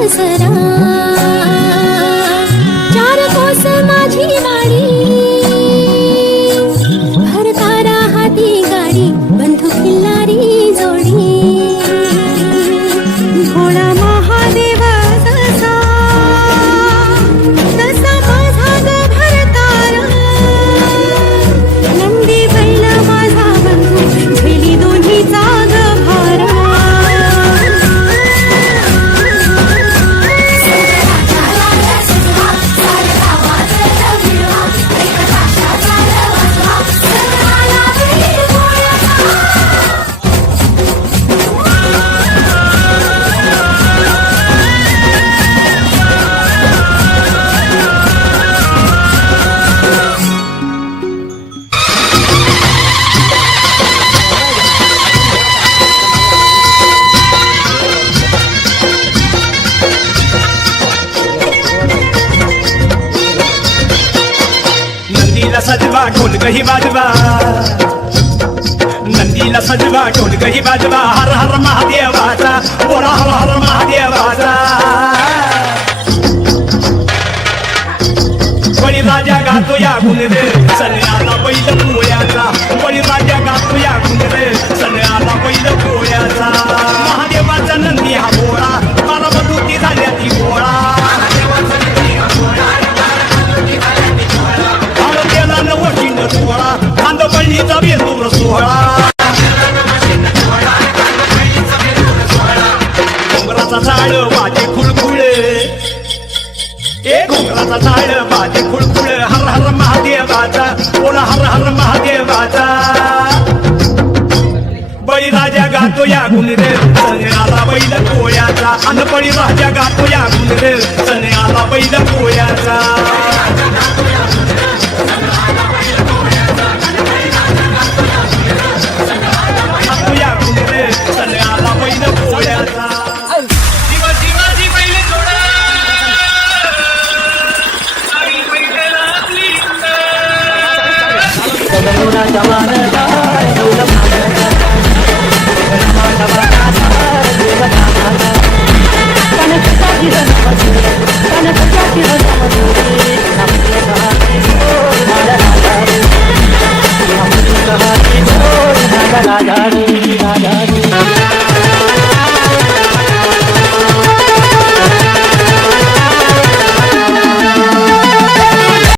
दसरा चार कोस माझी वाडी भरतारा हाती गाडी बंधू किल्लारी जोडी भोळा महादेव जसा तसा माझा ग भरतारा नंदी बैल माझा बंधू झेली दोन्हीचा ग भारा नंदीला सजवा ढोलक ही वाजवा नंदीला सजवा ढोलक ही वाजवा हर हर महादेवाचा बोला हर हर महादेवाचा बळी राजा गातो या गुणरे सन्याला बैल पोळ्याचा बळी राजा गातो या गुणरे सन्याला बैल पोळ्याचा महादेवाचा नंदी हा बोळा मला बदुती झाल्या ती गोळा खांद बळीचा बेंदूर सोहळा घोंगराचा झाड वाजे खुळखुळ घोंगराचा झाड वाजे खुळखुळ हर हर महादेवाचा बोला हर हर महादेवाचा बळी राजा गातो या गुणरे सन्याला बैल पोळ्याचा अन बळी राजा गातो या गुणरे सन्याला बैल पोळ्याचा जवान